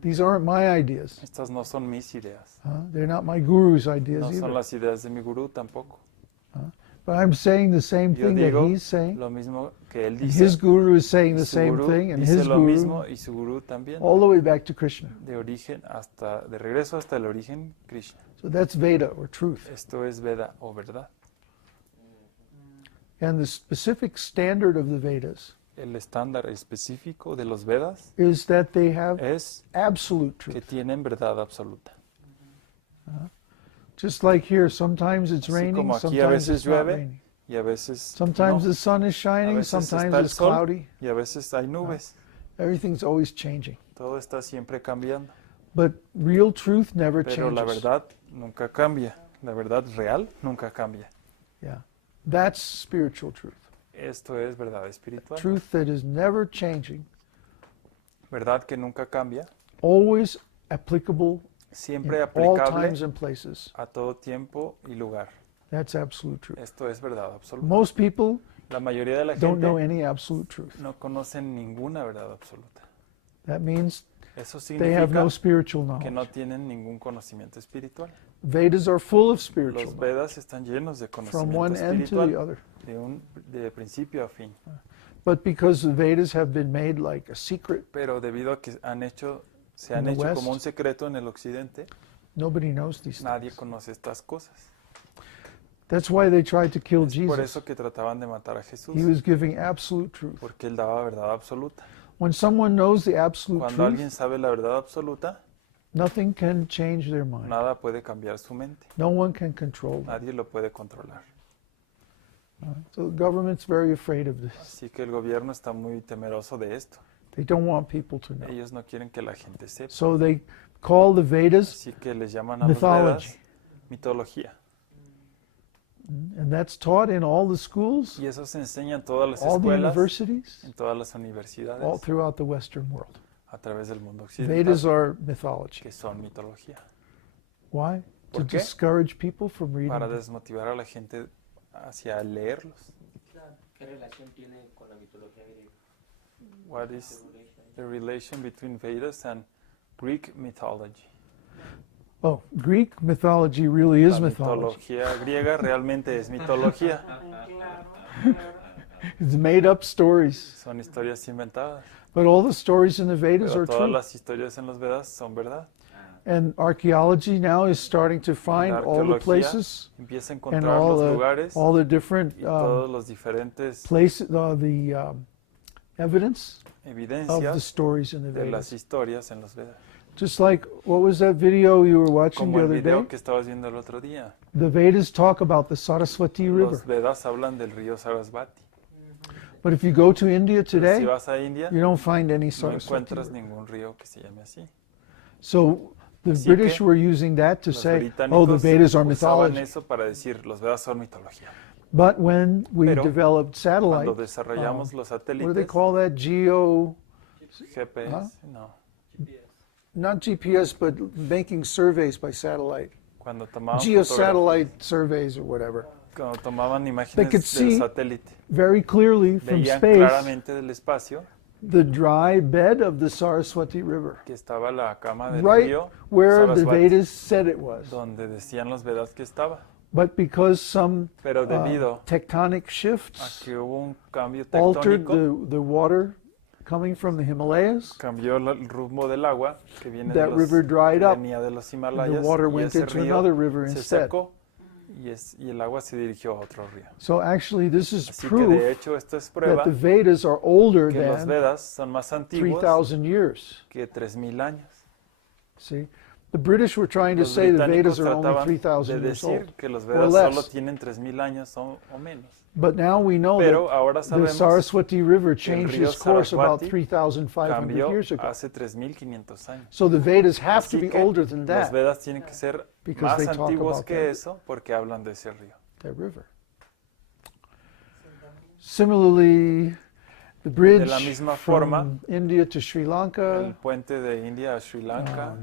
These aren't my ideas. Estas no son mis ideas. They're not my guru's ideas No son either. las ideas de mi gurú tampoco. But I'm saying the same Yo thing digo that he's saying. lo mismo que él And dice. his guru is saying Y the su same gurú thing, and dice his lo mismo guru, y su gurú también. all the way back to Krishna. De regreso hasta el origen Krishna. So that's Veda, or truth. Esto es Veda o verdad. And the specific standard of the Vedas El estándar específico de los Vedas is that they have es absolute que truth. tienen verdad absoluta. Just like here, sometimes it's Así raining, como aquí a sometimes veces it's not llueve raining. y a veces Sometimes no. the sun is A shining, veces sometimes está el it's sol cloudy. y a veces hay nubes. Everything's always changing. Todo está siempre cambiando. But real truth never Pero la changes. verdad nunca cambia. La verdad real nunca cambia. Yeah. That's spiritual truth. Esto es verdad espiritual. Truth that is never changing, Verdad que nunca cambia. always applicable Siempre in all aplicable times and places. a todo tiempo y lugar. That's absolute truth. Esto es verdad absoluta. Most people La mayoría de la don't know gente any absolute truth. no conocen ninguna verdad absoluta. That means Eso they have significa no spiritual que no knowledge. tienen ningún conocimiento espiritual. Vedas are full of spiritual Los knowledge, Vedas están llenos de from conocimiento one end to the espiritual other. de principio a fin. But because the Vedas have been made like a secret, Pero debido a que se In han the hecho West, como un secreto en el occidente, nobody knows these nadie things. conoce estas cosas. That's why they tried to kill Es por Jesus. eso que trataban de matar a Jesús, He was giving absolute truth. porque él daba verdad absoluta. When someone knows the absolute Cuando truth, alguien sabe la verdad absoluta, nothing can change their mind. nada puede cambiar su mente. No one can control them. Nadie lo puede controlar. So the government's very afraid of this. Así que el gobierno está muy temeroso de esto. They don't want people to know. Ellos no quieren que la gente sepa. So they call the Vedas, Así que les llaman a los mythology. Vedas mitología. and that's taught in all the schools, Y eso se enseña en todas las all the escuelas, universities, en todas las all universidades, throughout the Western world. a través del mundo Vedas occidental, are mythology. que son mitología. Why? To ¿Por qué? discourage people from reading Para them. desmotivar a la gente hacia leerlos. ¿Qué relación tiene con la mitología griega? What is the relation between Vedas and Greek mythology? Oh, Greek mythology really is La mythology. mitología griega realmente es mitología. It's made up stories. Son historias inventadas. But all the stories in the Vedas Pero are todas true. las historias en los Vedas son verdad. And archaeology now is starting to find La all the arqueología places empieza a and encontrar all los the, lugares all the different y todos los diferentes places, evidence of the evidencias stories in the de las Vedas. historias en los Vedas. Just like, what was that video you were watching Como the el other video day? que estabas viendo el otro día. The Vedas talk about the Saraswati River. Los Vedas hablan del río Sarasvati. But if you go to India Pero si today, vas a India, you don't find any no Saraswati encuentras River. ningún río que se llame así. So the Así British que were using that to Los say, oh, the británicos Vedas are usaban mythology. eso para decir, los Vedas son mitología. But when we Pero developed satellite, Cuando desarrollamos los what do they satélites, call that? GPS, no. Not GPS, but making surveys by satellite. Cuando tomaban, Geosatellite surveys or whatever. cuando tomaban They imágenes could del see satélite, very clearly from veían space claramente del espacio the dry bed of the Saraswati River, que estaba la cama del right río where the Sarasvati, Vedas said it was. donde decían los Vedas que estaba. But because some Pero debido tectonic a shifts que hubo un cambio altered tectónico, the water coming from the Himalayas, cambió el rumbo del agua que viene that de los, river dried que up. venía de los The Himalayas water y went ese into río another river se instead. secó y el agua se dirigió a otro río. So actually, this is Así que de proof hecho esto es that prueba the Vedas are older que los than Vedas son más antiguos 3,000 years. que 3000 años. See, the British were trying to Los say the británicos Vedas are only trataban 3,000 de years decir old. que los or Vedas less. solo tienen 3000 años o menos. But now we know Pero ahora that the sabemos Saraswati River que el changed río its course about Sarasvati 3,500 cambió years ago. hace 3500 años. So the Vedas have to Así be que older than los that, Vedas tienen que ser because más they talk antiguos about que that. eso porque hablan de ese río. That river. Similarly, the bridge la misma from forma, India to Sri El Lanka, puente de India a Sri Lanka,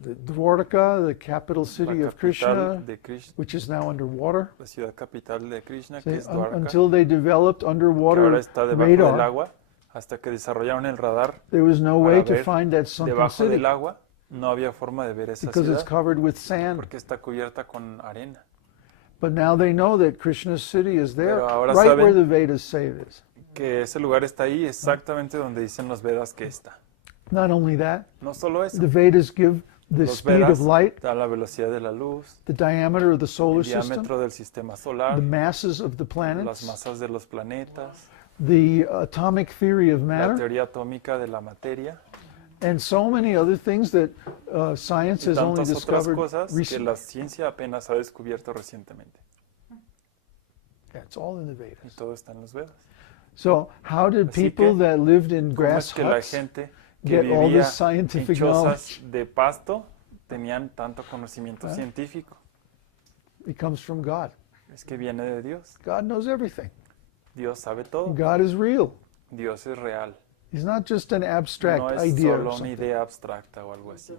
the Dwarka, the capital city la of capital Krishna, de Krishna, which is now underwater. la ciudad capital de Krishna, See, que es Dwarka, until they developed que underwater ahora está debajo del radar, agua, hasta que desarrollaron el radar there was no para way to ver find that sunken debajo city del agua. No había forma de ver esa because it's ciudad covered with sand. porque está cubierta con arena. But now they know that Krishna's city is there, Pero ahora right saben where the Vedas say it is. Que ese lugar está ahí exactamente donde dicen los Vedas que está. Not only that, No solo eso, the Vedas give the los speed Vedas of light, dan la velocidad de la luz, the diameter of the el solar system, diámetro del sistema the solar, masses of the las planets, masas de los planetas, the atomic theory of la matter, teoría atómica de la materia and so many other things that science y has only tantas otras discovered cosas que recently. la ciencia apenas ha descubierto recientemente. Yeah, it's all in the Y Vedas. todo está en los Vedas. So how did Así people que, that lived in ¿Cómo grass es que la huts gente que get all vivía this en scientific chozas knowledge? de pasto tenían tanto conocimiento Ah. científico? It comes from God. Es que viene de Dios. God knows everything. Dios sabe todo. God is real. Dios es real. He's not just an abstract No es idea or solo una something. idea abstracta o algo así.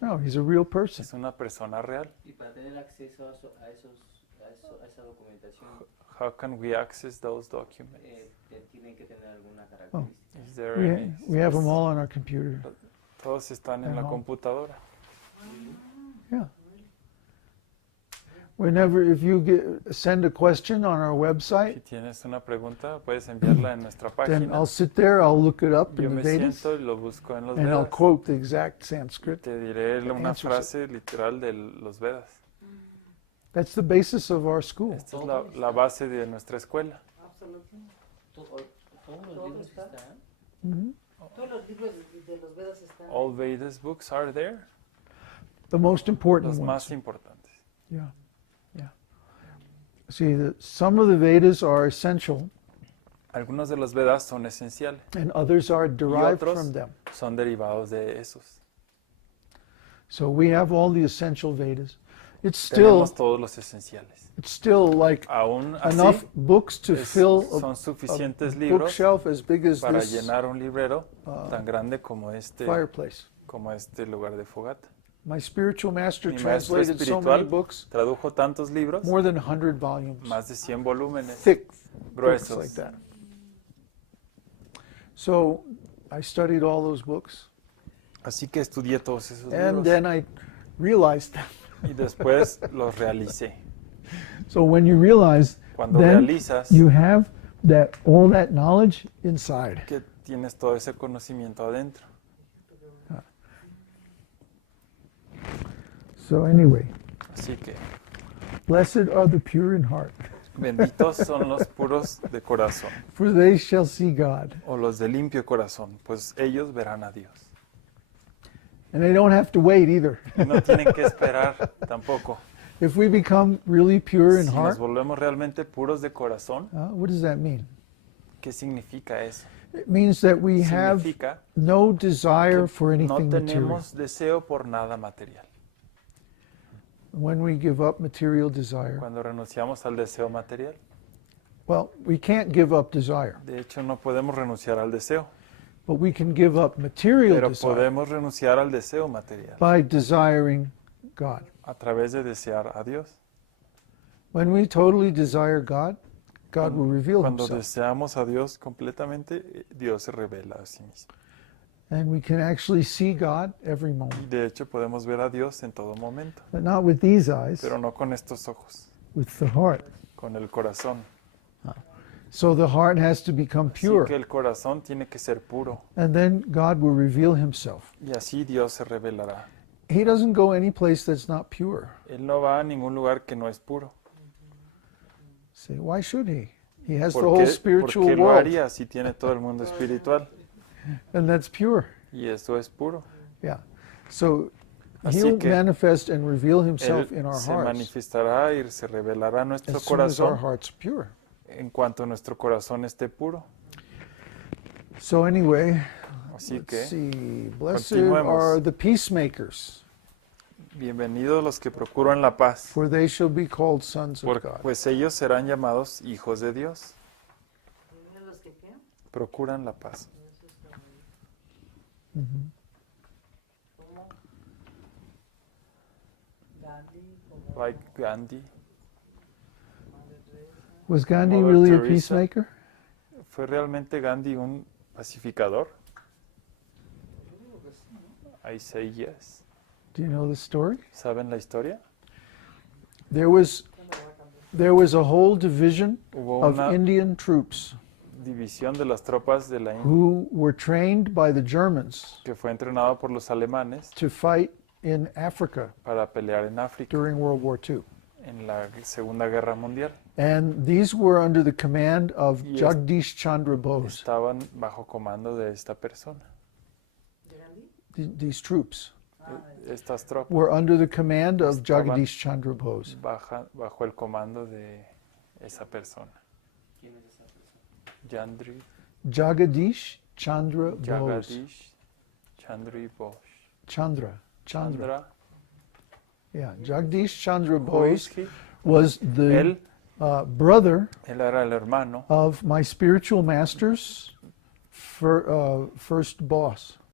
No, he's a real person. Es una persona real. Y para tener acceso a esa documentación, How can we access those documents? tienen que tener alguna característica. Is there We, any- we have them all on our computer. Todos están en la Ajá. computadora. Yeah. Whenever, if you send a question on our Si website, tienes una pregunta, puedes enviarla en nuestra then página. I'll sit there, I'll look it up Yo in the me Vedas, siento y lo busco en los and I'll Vedas. quote the exact Sanskrit. Te diré una answers it. frase literal de los Vedas. That's the basis of our school. Esta es la base de nuestra escuela. Todos los libros están. Mhm. Todos los libros de los Vedas están. All Vedas books are there. The most important Los ones. más importantes. Yeah, yeah. See, some of the Vedas are essential, Algunos de los Vedas son esenciales. and others are derived otros from them. son derivados de esos. So we have all the essential Vedas. It's still, Tenemos todos los esenciales. it's still like Aún así, enough books to fill son a suficientes libros bookshelf as big as para this llenar un librero uh, tan grande como este lugar de fogata. My spiritual master Mi maestro translated so many espiritual books, tradujo tantos libros, more than 100 volumes, más de 100 volúmenes, thick books gruesos. like that. So I studied all those books, Así que estudié todos esos and libros then I realized them. y después los realicé. So when you realize, Cuando then realizas you have all that knowledge inside. que tienes todo ese conocimiento adentro. So anyway, Así que blessed are the pure in heart, benditos son los puros de corazón for they shall see God. o los de limpio corazón, pues ellos verán a Dios. And they don't have to wait either. Y no tienen que esperar tampoco. If we become really pure in Si nos heart, volvemos realmente puros de corazón, what does that mean? ¿qué significa eso? It means that we have Significa no desire que for no anything material. tenemos deseo por nada material. When we give up material desire, Cuando renunciamos al deseo material, well, we can't give up desire, de hecho no podemos renunciar al deseo, but we can give up material pero desire podemos renunciar al deseo material by desiring God. a través de desear a Dios. When we totally desire God, God will reveal Cuando himself. deseamos a Dios completamente, Dios se revela a sí mismo. And we can actually see God every Y moment. de hecho podemos ver a Dios en todo momento, But not with these eyes, pero no con estos ojos, with the heart. con el corazón. So the heart has to become Así pure. que el corazón tiene que ser puro And then God will reveal himself. y así Dios se revelará. He doesn't go any place that's not pure. Él no va a ningún lugar que no es puro. See, why should he? He has the ¿Por whole qué, spiritual por qué lo world, haría si tiene todo el mundo espiritual? and that's pure. Y eso es puro. Yeah. So Así he'll que manifest and reveal himself in Él our se hearts manifestará y se revelará en nuestro as soon as our corazón hearts are pure. en cuanto nuestro corazón esté puro. So anyway, Así let's que, see. Blessed continuemos. are the peacemakers, bienvenidos los que procuran la paz, for they shall be called sons of God. pues ellos serán llamados hijos de Dios. ¿Tienen los que qué? Procuran la paz. Mhm. ¿Cómo? Gandhi, como Like Gandhi. Was Gandhi Mother really a Teresa. peacemaker? ¿Fue realmente Gandhi un pacificador. I say yes. Do you know the story? ¿Saben la historia? There was a whole division Hubo of una Indian troops división de las tropas de la India who were trained by the Germans que fue entrenado por los alemanes to fight in Africa para pelear en África during World War II. en la Segunda Guerra Mundial. And these were under the command of Yes. Jagdish Chandra Bose, Estaban bajo comando de esta persona. ¿De Gandhi? these troops. Estas tropas Were under the command of Estaban- Jagdish Chandra Bose. bajo el comando de esa persona. ¿Quién es esa persona? Jandri, Jagadish Chandra Bose. Jagadish, Chandri Bose. Chandra. Chandra, Yeah, Jagdish Chandra who is Bose he? was the Él brother era el hermano of my spiritual master's first boss.